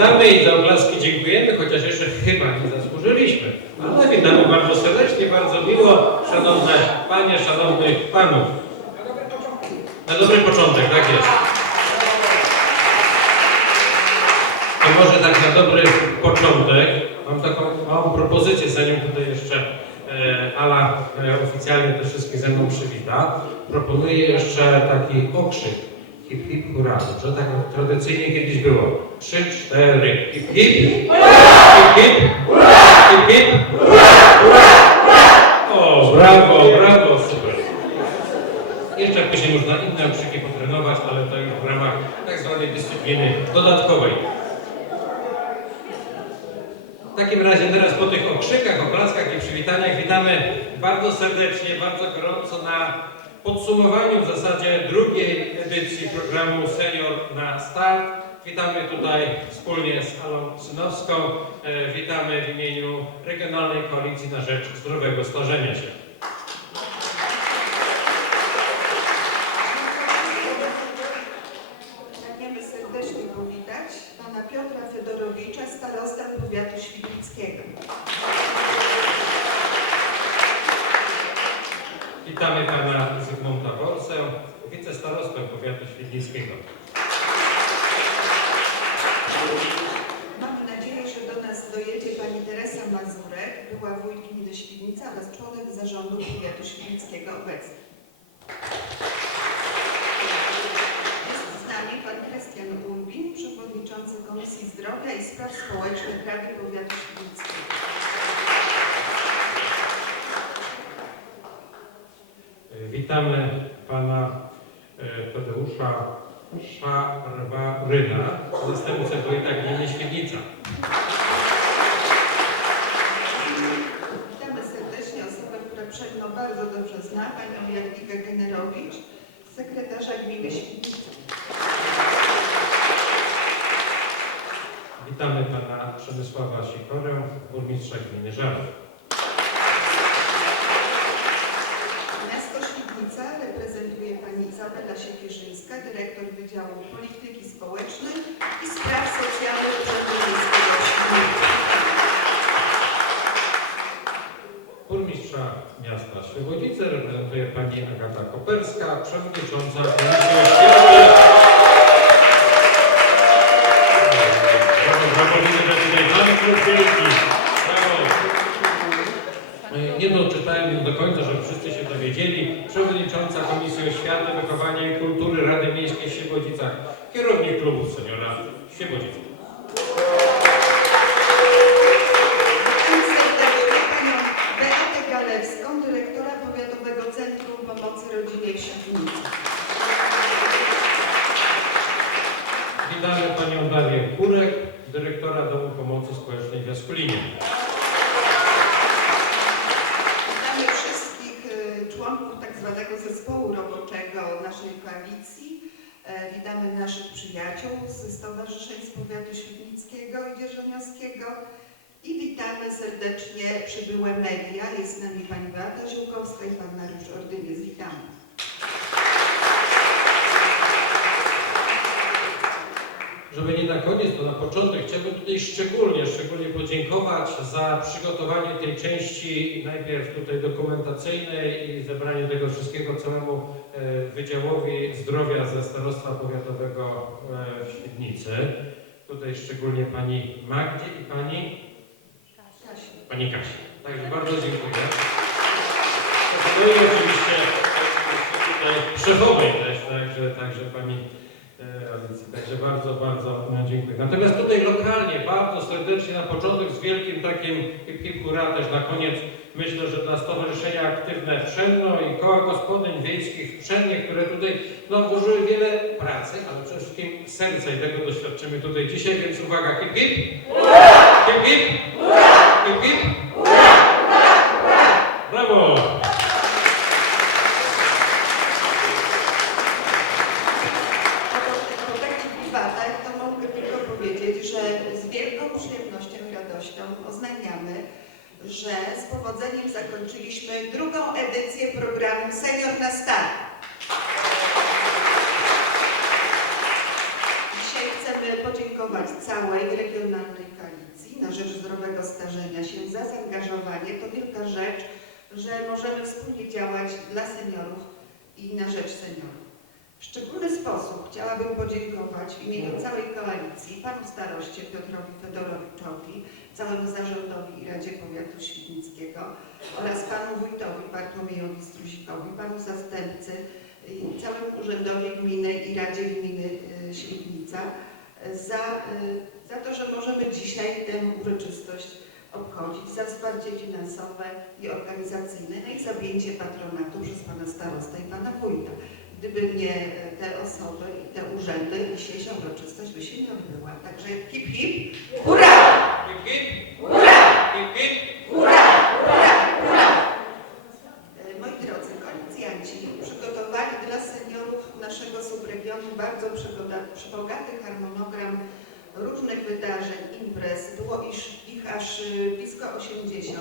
witamy i za oklaski dziękujemy, chociaż jeszcze chyba nie zasłużyliśmy. Ale witamy bardzo serdecznie, bardzo miło, szanowne panie, szanownych panów. Na dobry początek, tak jest. To może tak na dobry początek mam taką małą propozycję, zanim tutaj jeszcze e, Ala e, oficjalnie te wszystkich ze mną przywita. Proponuję jeszcze taki okrzyk. Hip hip hurra. Że tak tradycyjnie kiedyś było. Trzy, cztery. Hip hip. Hip hip. Hip hip. O, brawo, brawo, super. Jeszcze później można inne okrzyki potrenować, ale to już w ramach tak zwanej dyscypliny dodatkowej. W takim razie teraz po tych okrzykach, oklaskach i przywitaniach witamy bardzo serdecznie, bardzo gorąco na podsumowaniu w zasadzie drugiej edycji programu Senior na Start. Witamy tutaj wspólnie z Alą Synowską. E, Witamy w imieniu Regionalnej Koalicji na Rzecz Zdrowego Starzenia się. Pragniemy serdecznie powitać pana Piotra Fedorowicza, starostę powiatu świdnickiego. Witamy pana Zygmunta Borsę, wicestarostę powiatu świdnickiego. Mamy nadzieję, że do nas dojedzie pani Teresa Mazurek, była wójt gminy Świdnica oraz członek zarządu powiatu świdnickiego obecny. Jest z nami pan Krystian Urbin, przewodniczący Komisji Zdrowia i Spraw Społecznych Rady Powiatu Świdnickiego. Witamy pana e, Tadeusza Szarwaryna, zastępcę wójta gminy Świdnica. Witamy serdecznie osobę, która Przegno bardzo dobrze zna, panią Jadwigę Generowicz, gminy Świdnica. Witamy pana Przemysława Sikorę, burmistrza gminy Żarów. Miasto Świdnica reprezentuje pani Izabela Siekierzyńska, dyrektor Wydziału Polityki pani Agata Koperska, przewodnicząca Komisji Oświaty. Brawo, brawo, widzę, że tutaj mamy klub wielki. Brawo. Nie doczytałem już do końca, żeby wszyscy się dowiedzieli. Przewodnicząca Komisji Oświaty, Wychowania i Kultury Rady Miejskiej w Świebodzicach. Kierownik klubu seniora Świebodzice. Witam serdecznie panią Beatę Galewską, dyrektora Powiatowego Centrum Pomocy Rodzinie w Świdnicy. Witamy panią Darię Kurek, dyrektora Domu Pomocy Społecznej w Jaskulinie. Witamy wszystkich y, członków tak zwanego zespołu roboczego naszej koalicji. E, Witamy naszych przyjaciół ze Stowarzyszeń z Powiatu Świdnickiego i Dzierżoniowskiego. I witamy serdecznie przybyłe media. Jest z nami pani Beata Ziółkowska i pan Mariusz Ordyniec. Witamy. Żeby nie na koniec, to na początek chciałbym tutaj szczególnie, szczególnie podziękować za przygotowanie tej części najpierw tutaj dokumentacyjnej i zebranie tego wszystkiego całemu e, Wydziałowi Zdrowia ze Starostwa Powiatowego e, w Świdnicy. Tutaj szczególnie pani Magdzie i pani, Kasiu. pani Kasi. Także bardzo dziękuję. Proponuję oczywiście, oczywiście tutaj szefowej też, także, także pani Alicji. Także bardzo, bardzo e, dziękuję. Natomiast tutaj lokalnie, bardzo serdecznie na początek z wielkim takim hip hip hurra też na koniec myślę, że dla Stowarzyszenia Aktywne Wszenno i Koła Gospodyń Wiejskich w które tutaj no, włożyły wiele pracy, ale przede wszystkim serca i tego doświadczymy tutaj dzisiaj, więc uwaga, hip hip! Hip hip! Hip hip! Brawo! powodzeniem zakończyliśmy drugą edycję programu Senior na Start. Dzisiaj chcemy podziękować całej regionalnej koalicji na rzecz zdrowego starzenia się za zaangażowanie. To wielka rzecz, że możemy wspólnie działać dla seniorów i na rzecz seniorów. W szczególny sposób chciałabym podziękować w imieniu całej koalicji panu staroście Piotrowi Fedorowiczowi, całemu zarządowi i Radzie Powiatu Świdnickiego oraz panu wójtowi Bartłomiejowi Struzikowi, panu zastępcy i całemu urzędowi gminy i Radzie Gminy y, Świdnica za, y, za to, że możemy dzisiaj tę uroczystość obchodzić, za wsparcie finansowe i organizacyjne, no i za objęcie patronatu przez pana starostę i pana wójta. Gdyby nie te osoby i te urzędy, dzisiejsza uroczystość by się nie odbyła. Także hip hip, hurra! Hip, hip, Hurra! hip, hip. Hurra! Hurra! Hurra! E, Moi drodzy koalicjanci, przygotowali dla seniorów naszego subregionu bardzo przygoda- bogaty harmonogram różnych wydarzeń, imprez. Było iż, ich aż y, blisko 80.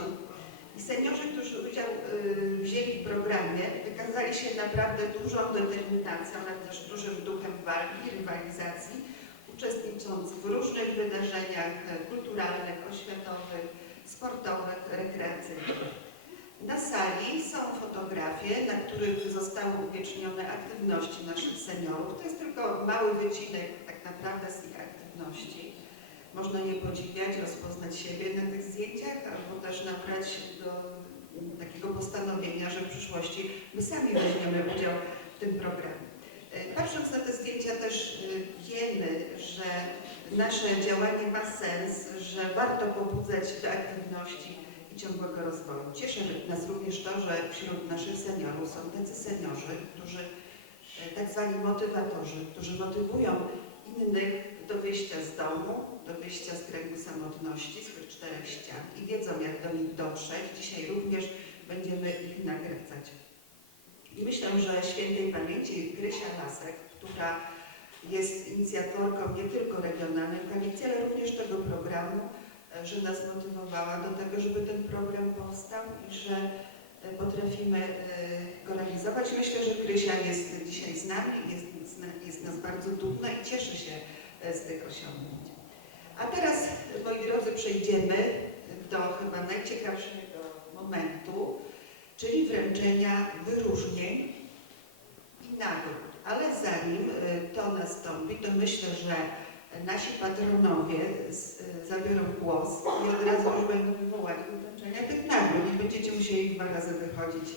I seniorzy, którzy udział y, wzięli w programie, wykazali się naprawdę dużą determinacją, ale też dużym duchem walki, rywalizacji, uczestnicząc w różnych wydarzeniach kulturalnych, oświatowych, sportowych, rekreacyjnych. Na sali są fotografie, na których zostały uwiecznione aktywności naszych seniorów. To jest tylko mały wycinek tak naprawdę z ich aktywności. Można je podziwiać, rozpoznać siebie na tych zdjęciach, albo też nabrać do takiego postanowienia, że w przyszłości my sami weźmiemy udział w tym programie. E, Patrząc na te zdjęcia też y, wiemy, że nasze działanie ma sens, że warto pobudzać do aktywności i ciągłego rozwoju. Cieszy nas również to, że wśród naszych seniorów są tacy seniorzy, którzy e, tak zwani motywatorzy, którzy motywują innych do wyjścia z domu, do wyjścia z kręgu samotności, z tych czterech ścian i wiedzą, jak do nich dotrzeć. Dzisiaj również będziemy ich nagradzać. I myślę, że świętej pamięci Krysia Lasek, która jest inicjatorką nie tylko regionalnej koalicji, ale również tego programu, e, że nas motywowała do tego, żeby ten program powstał i że e, potrafimy e, go realizować. Myślę, że Krysia jest dzisiaj z nami, jest, jest nas bardzo dumna i cieszy się z tych osiągnięć. A teraz, moi drodzy, przejdziemy do chyba najciekawszego momentu, czyli wręczenia wyróżnień i nagród. Ale zanim e, to nastąpi, to myślę, że nasi patronowie e, zabiorą głos i od razu już będą wywołali do wręczenia tych nagród. Nie będziecie musieli dwa razy wychodzić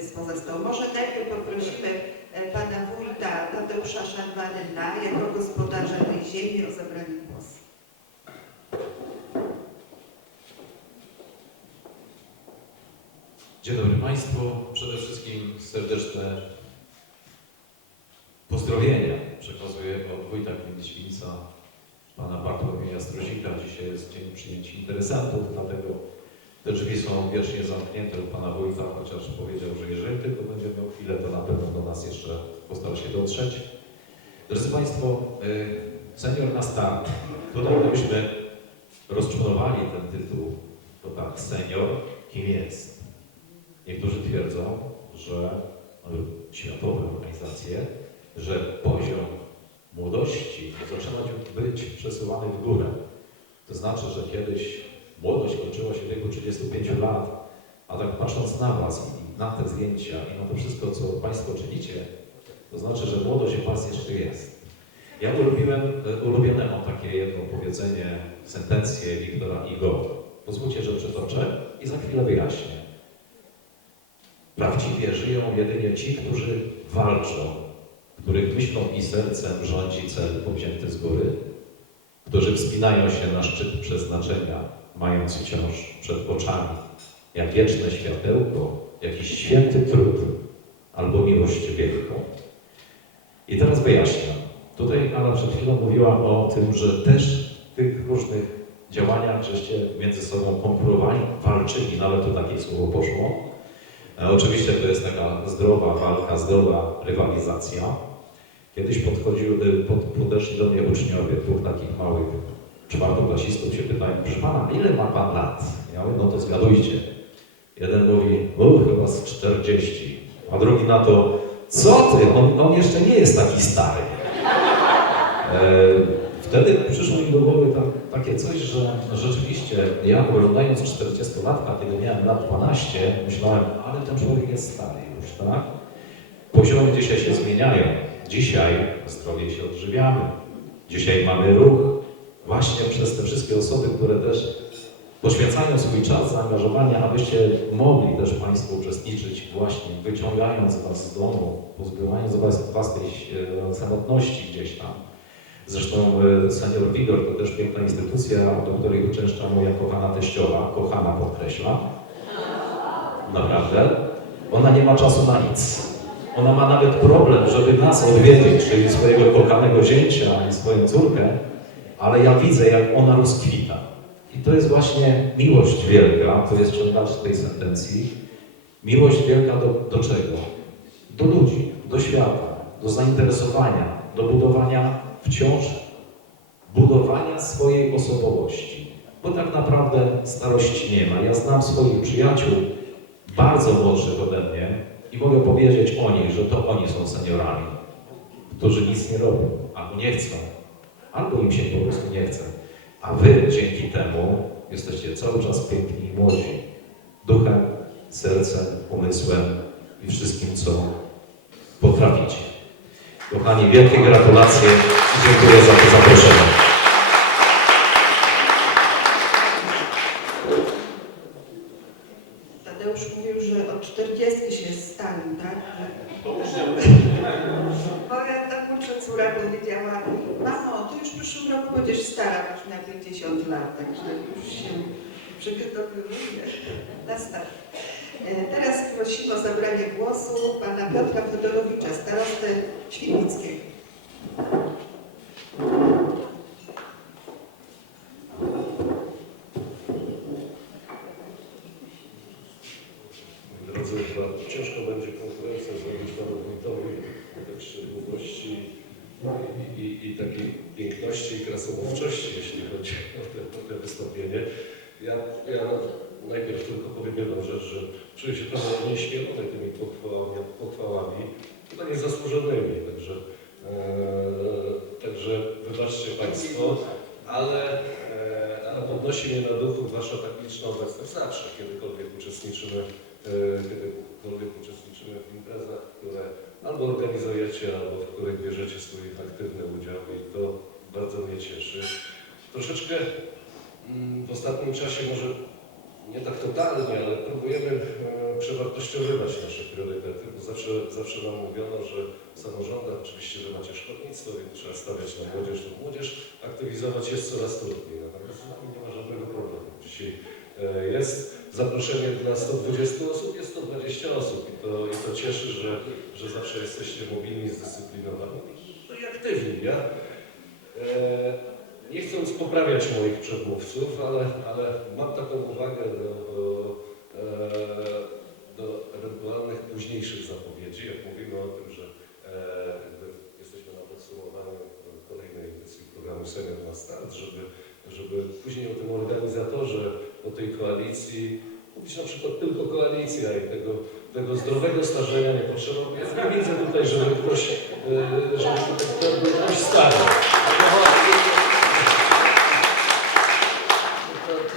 spoza stołu. Może najpierw poprosimy e, pana wójta Tadeusza Szarwaryna jako gospodarza tej ziemi o zabranie głosu. Dzień dobry Państwu. Przede wszystkim serdeczne pozdrowienia przekazuję od wójta gminy Świnica, pana Bartłomieja Strozika. Dzisiaj jest dzień przyjęć interesantów, dlatego te drzwi są wiecznie zamknięte u pana wójta, chociaż powiedział, że jeżeli tylko będzie miał chwilę, to na pewno do nas jeszcze postara się dotrzeć. Drodzy Państwo, y, senior na start. Tutaj gdybyśmy rozczłonowali ten tytuł, to tak, senior kim jest? Niektórzy twierdzą, że światowe organizacje, że poziom młodości zaczyna być przesuwany w górę. To znaczy, że kiedyś młodość kończyła się w wieku 35 lat, a tak patrząc na Was i na te zdjęcia i na to wszystko, co Państwo czynicie, to znaczy, że młodość w Was jeszcze jest. Ja ulubiłem, y, ulubione mam takie jedno powiedzenie, sentencję Wiktora Igo. Pozwólcie, że przytoczę i za chwilę wyjaśnię. Prawdziwie żyją jedynie ci, którzy walczą, których myślą i sercem rządzi cel powzięty z góry, którzy wspinają się na szczyt przeznaczenia, mając wciąż przed oczami, jak wieczne światełko, jakiś święty trud albo miłość wielką. I teraz wyjaśniam. Tutaj Ala przed chwilą mówiła o tym, że też w tych różnych działaniach żeście między sobą konkurowali, walczyli, nawet to takie słowo poszło. E, Oczywiście to jest taka zdrowa walka, zdrowa rywalizacja. Kiedyś podchodził, pod, podeszli do mnie uczniowie, dwóch takich małych czwartoklasistów się pytają, proszę pana, ile ma pan lat? Ja mówię, no to zgadujcie. Jeden mówi, o, chyba z 40, a drugi na to, co ty, on, on jeszcze nie jest taki stary. E, Wtedy przyszło mi do głowy ta, takie coś, że rzeczywiście ja oglądając 40-latka, kiedy miałem lat 12, myślałem, ale ten człowiek jest stary już, tak? Poziomy dzisiaj się zmieniają. Dzisiaj zdrowie się odżywiamy. Dzisiaj mamy ruch. Właśnie przez te wszystkie osoby, które też poświęcają swój czas, zaangażowanie, abyście mogli też Państwo uczestniczyć właśnie wyciągając Was z domu, pozbywając was, was tej e, samotności gdzieś tam. Zresztą e, Senior Vigor to też piękna instytucja, do której uczęszcza moja kochana teściowa, kochana podkreśla. Naprawdę. Ona nie ma czasu na nic. Ona ma nawet problem, żeby nas odwiedzić, czyli swojego kochanego zięcia i swoją córkę, ale ja widzę, jak ona rozkwita. I to jest właśnie miłość wielka, to jest ciągacz tej sentencji. Miłość wielka do, do czego? Do ludzi, do świata, do zainteresowania, do budowania wciąż budowania swojej osobowości. Bo tak naprawdę starości nie ma. Ja znam swoich przyjaciół, bardzo młodszych ode mnie i mogę powiedzieć o nich, że to oni są seniorami, którzy nic nie robią, albo nie chcą, albo im się po prostu nie chce. A wy dzięki temu jesteście cały czas piękni i młodzi. Duchem, sercem, umysłem i wszystkim, co potraficie. Kochani, wielkie gratulacje i dziękuję za to zaproszenie. Tadeusz mówił, że od 40 się jest starym, tak? Moja ta młodsza córa powiedziała, mamo, ty już w przyszłym roku będziesz stara, już na 50 lat, także już się przygotowywuje na start. E, Teraz prosimy o zabranie głosu pana Piotra Fedorowicza, starostę Świdnickiego. Drodzy, chyba ciężko będzie konkurencję zrobić panu wójtowi tak szczególności i, i, i takiej piękności i krasomówczości, jeśli chodzi o te, o te wystąpienie. Ja, ja najpierw tylko powiem jedną rzecz, że czuję się trochę nieśmielony tymi pochwałami, pochwałami chyba niezasłużonymi, także, e, także wybaczcie Państwo, ale, e, podnosi mnie na duchu Wasza tak liczna obecność zawsze, kiedykolwiek uczestniczymy kiedykolwiek uczestniczymy w imprezach, które albo organizujecie, albo w których bierzecie swój aktywny udział i to bardzo mnie cieszy. Troszeczkę mm, w ostatnim czasie może nie tak totalnie, ale próbujemy e, przewartościowywać nasze priorytety, bo zawsze, zawsze nam mówiono, że w samorządach oczywiście, że macie szkolnictwo, więc trzeba stawiać na młodzież, to młodzież aktywizować jest coraz trudniej, natomiast z nami nie ma żadnego problemu. Dzisiaj e, jest zaproszenie dla 120 osób, jest 120 osób i to, i to cieszy, że, że zawsze jesteście mobilni, zdyscyplinowani no i aktywni. Ja, e, nie chcąc poprawiać moich przedmówców, ale, ale mam taką uwagę do, e, do ewentualnych późniejszych zapowiedzi, jak mówimy o tym, że e, jesteśmy na podsumowaniu kolejnej edycji programu Senior na start, żeby, żeby później o tym organizatorze, o tej koalicji, mówić na przykład tylko koalicja i tego, tego zdrowego starzenia nie potrzeba. Ja nie widzę tutaj, żeby ktoś, e, żeby tutaj był ktoś stary.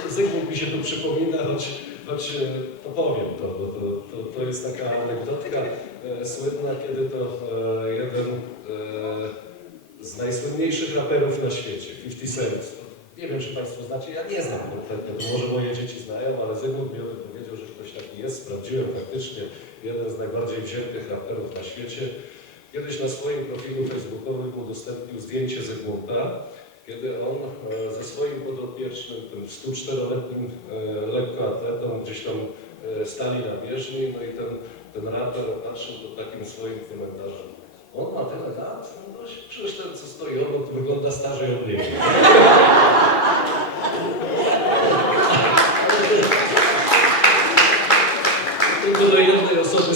Zygmunt mi się tu przypomina, choć, choć e, to powiem to, to, to, to jest taka anegdotka e, słynna, kiedy to jeden z najsłynniejszych raperów na świecie, 50 Cent. Nie wiem, czy Państwo znacie, ja nie znam kompletnie, to może moje dzieci znają, ale Zygmunt mi o tym powiedział, że ktoś taki jest. Sprawdziłem faktycznie, jeden z najbardziej wziętych raperów na świecie. Kiedyś na swoim profilu facebookowym udostępnił zdjęcie Zygmunta, kiedy on e, ze swoim podopiecznym, tym 104-letnim e, lekkoatletą gdzieś tam e, stali na bieżni, no i ten, ten raper patrzył pod takim swoim komentarzem. On ma tyle lat, no to przecież ten, co stoi obok, wygląda starzej od niego. Tylko do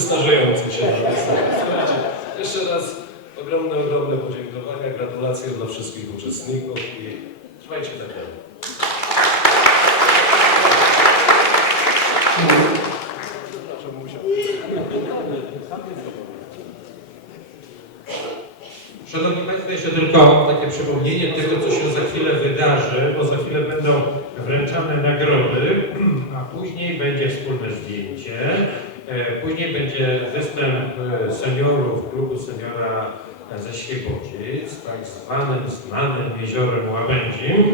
starzejącej się. Słuchajcie, jeszcze raz ogromne, ogromne podziękowania, gratulacje dla wszystkich uczestników i trzymajcie tak dalej. Szanowni Państwo, jeszcze tylko takie przypomnienie tego, co się za chwilę wydarzy, bo za chwilę będą wręczane nagrody, a później będzie wspólne zdjęcie, e, później będzie występ e, seniorów klubu seniora Świebodzic, tak zwanym znanym jeziorem Łabędzim,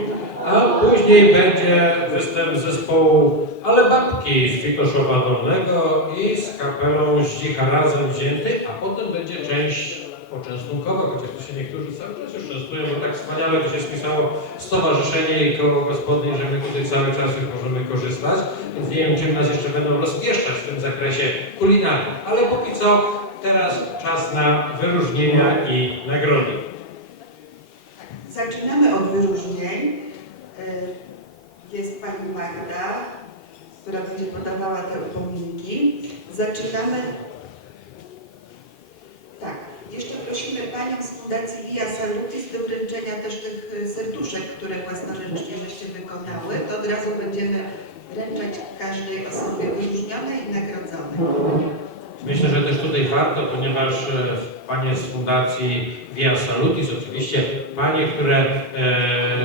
a później będzie występ zespołu Ale Babki z Witoszowa Dolnego i z kapelą Zdzicha razem wzięty, a potem będzie część poczęstunkowa, chociaż tu się niektórzy cały czas już częstują, bo tak wspaniale to się spisało stowarzyszenie i koło gospodyń, że my tutaj cały czas już możemy korzystać, więc nie wiem, czym nas jeszcze będą rozpieszczać w tym zakresie kulinarnym, ale póki co teraz czas na wyróżnienia i nagrody. Zaczynamy od wyróżnień. Y, Jest Pani Magda, która będzie podawała te upominki. Zaczynamy. Tak, jeszcze prosimy Panią z Fundacji Via Salutis do wręczenia też tych y, serduszek, które własnoręcznie żeście wykonały. To od razu będziemy wręczać każdej osobie wyróżnionej i nagrodzonej. Myślę, że też tutaj warto, ponieważ e, panie z Fundacji Via Salutis, oczywiście panie, które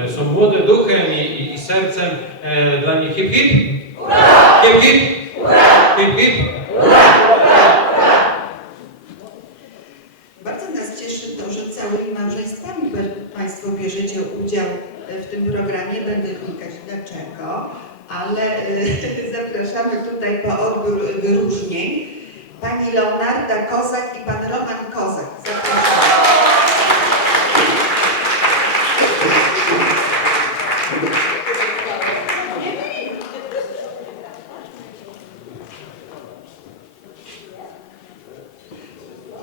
e, są młode duchem i, i, i sercem, e, dla nich hip hip. Hip hip. Hip hip. Bardzo nas cieszy to, że całymi małżeństwami Państwo bierzecie udział e, w tym programie. Będę wnikać dlaczego, ale e, zapraszamy tutaj po odbiór wyróżnień. Pani Leonarda Kozak i Pan Roman Kozak. Zapraszamy.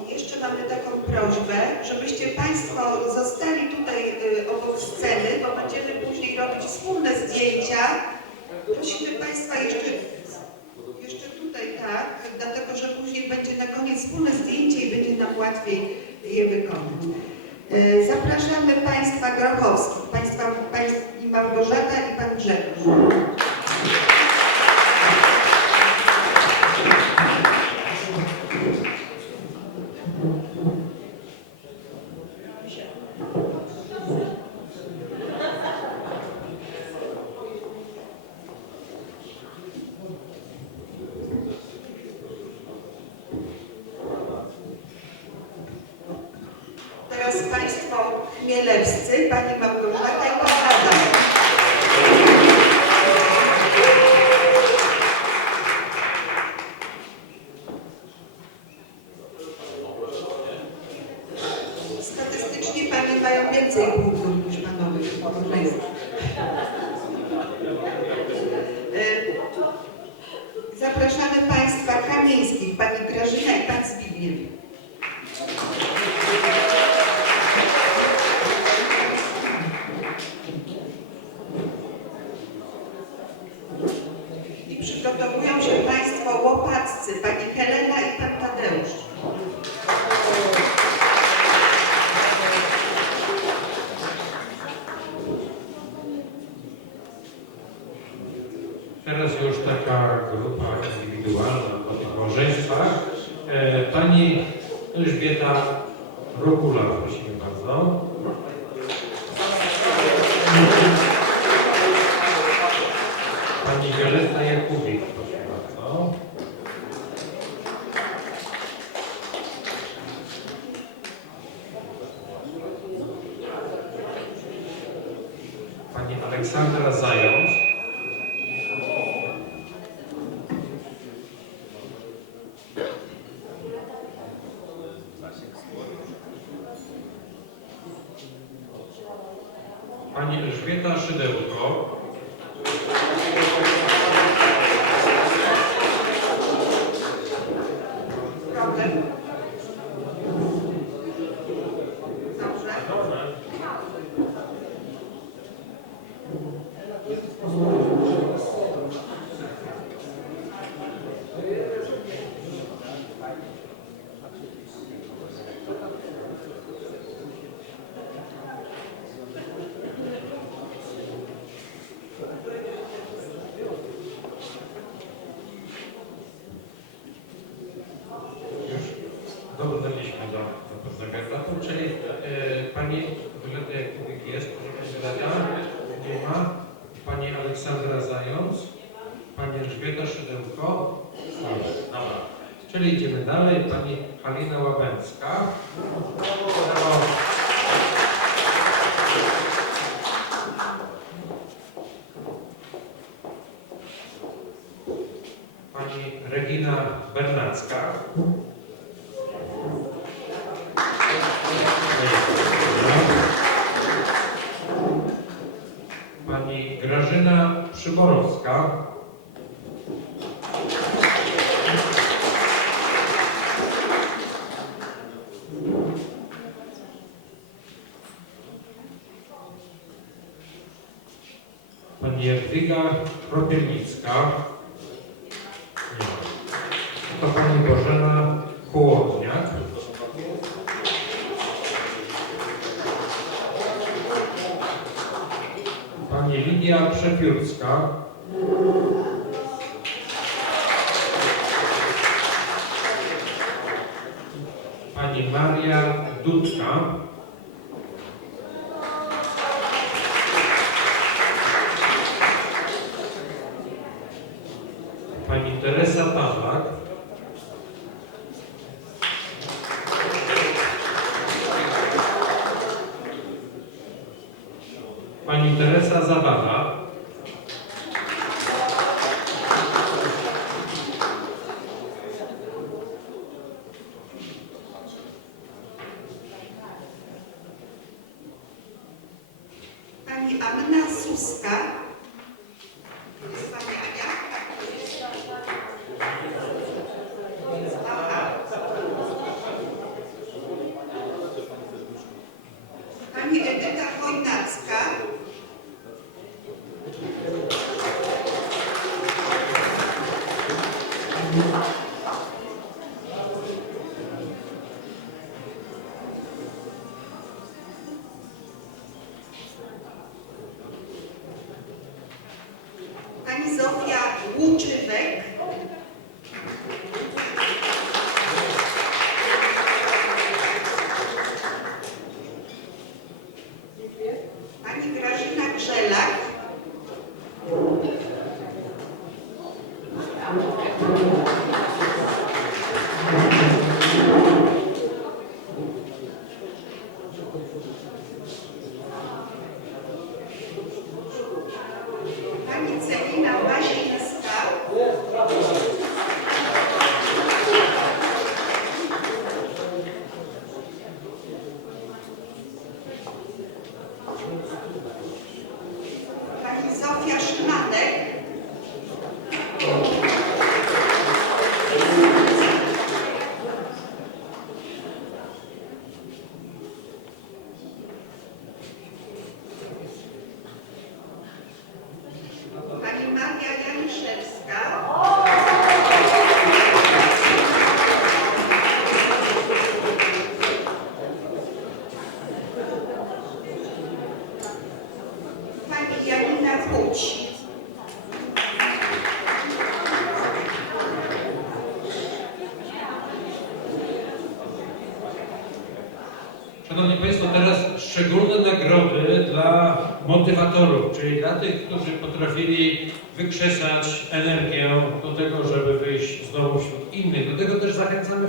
I jeszcze mamy taką prośbę, żebyście Państwo zostali tutaj y, obok sceny, bo będziemy później robić wspólne zdjęcia. Prosimy Państwa jeszcze, jeszcze tutaj tak, dlatego że później będzie na koniec wspólne zdjęcie i będzie nam łatwiej je wykonać. Y, Zapraszamy Państwa Grochowskich, Państwa, Pani Małgorzata i Pan Grzegorz. Teraz Państwo Chmielewscy, Pani Małgorzata i Pan Adam. Statystycznie Panie mają więcej punktów niż Panowie w małżeństwie. E, Zapraszamy Państwa Kamieńskich, Pani Grażyna i Pan Zbigniew. I przygotowują się Państwo łopaccy, Pani Helena i Pan Tadeusz. Teraz już taka grupa indywidualna po tych małżeństwach. E, pani Elżbieta Rokula, prosimy bardzo. pani Regina Bernacka. Pani Grażyna Przyborowska. Pani Jadwiga Protynik. 감사합니다. Pani Zofia Szymanek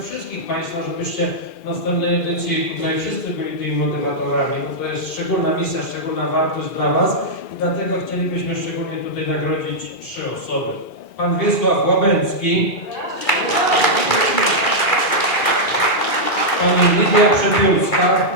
wszystkich Państwa, żebyście w następnej edycji tutaj wszyscy byli tymi motywatorami, bo to jest szczególna misja, szczególna wartość dla Was i dlatego chcielibyśmy szczególnie tutaj nagrodzić trzy osoby. Pan Wiesław Łabęcki, Pani Lidia Przepiłska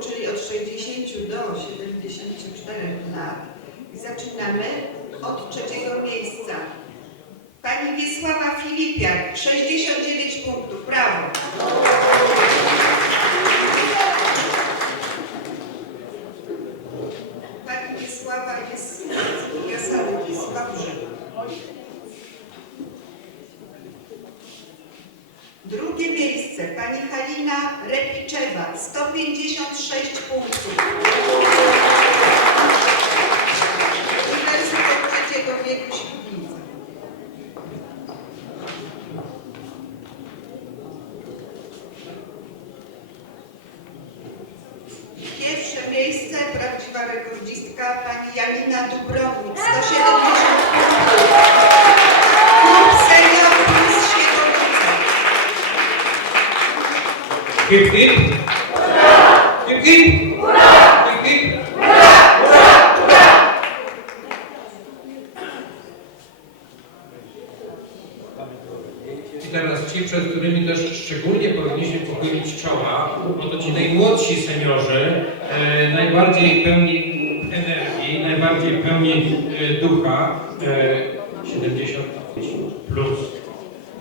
czyli od 60 do 74 lat. I zaczynamy od trzeciego miejsca. Pani Wiesława Filipiak, 69 punktów, brawo! Drugie miejsce pani Halina Repiczewa, 156 punktów. Pierwsze miejsce, prawdziwa rekordzistka, pani Janina Dubrownik, 170 Hip, hip. Hip, hip. Hip, hip. I teraz ci, przed którymi też szczególnie powinniśmy pochylić czoła, bo to ci najmłodsi seniorzy, e, najbardziej pełni energii, najbardziej pełni e, ducha, e, 70 plus.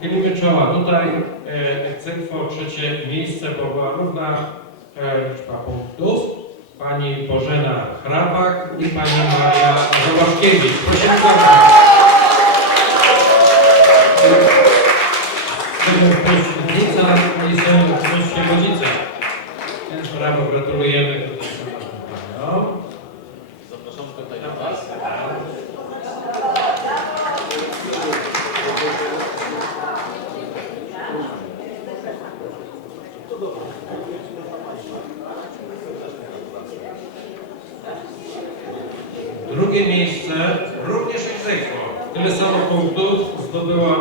Chylimy czoła. Tutaj e, egzekwo trzecie miejsce, bo była równa e, liczba punktów. Pani Bożena Chrapak i pani Maria Zołaszkiewicz. Prosimy bardzo. Pośrednica i Sejmów Pośrednica. Więc brawo, gratulujemy. Zapraszam tutaj na Was. Drugie miejsce, również egzekwo. Tyle samo punktów zdobyła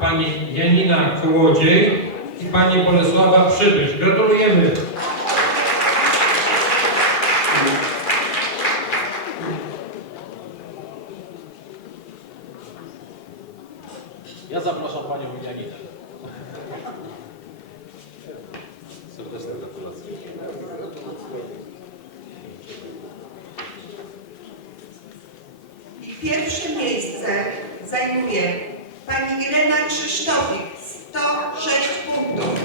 pani Janina Kołodziej i pani Bolesława Przybysz. Gratulujemy. Ja zapraszam Panią Janinę. Serdeczne gratulacje. I pierwsze miejsce zajmuje pani Irena Krzysztofik, 106 punktów.